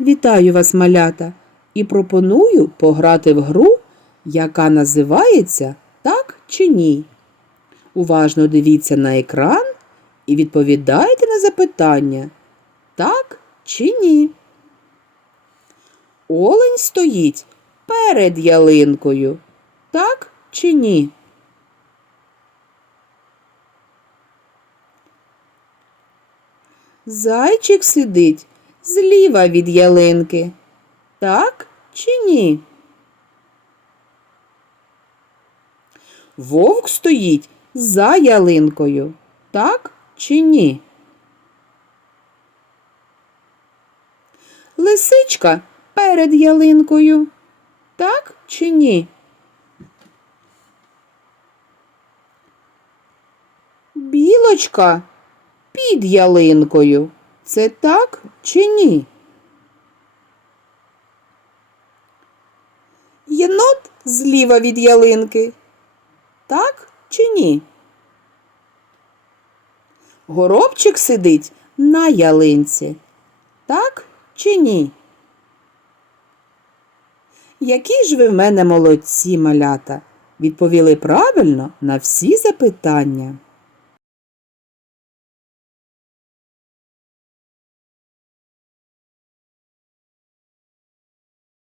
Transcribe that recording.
Вітаю вас, малята, і пропоную пограти в гру, яка називається Так чи ні. Уважно дивіться на екран і відповідайте на запитання Так чи ні. Олень стоїть перед ялинкою. Так чи ні? Зайчик сидить зліва від ялинки. Так чи ні? Вовк стоїть за ялинкою. Так чи ні? Лисичка перед ялинкою. Так чи ні? Білочка під ялинкою. Це так чи ні? Єнот зліва від ялинки. Так чи ні? Горобчик сидить на ялинці. Так чи ні? Які ж ви в мене молодці, малята? Відповіли правильно на всі запитання.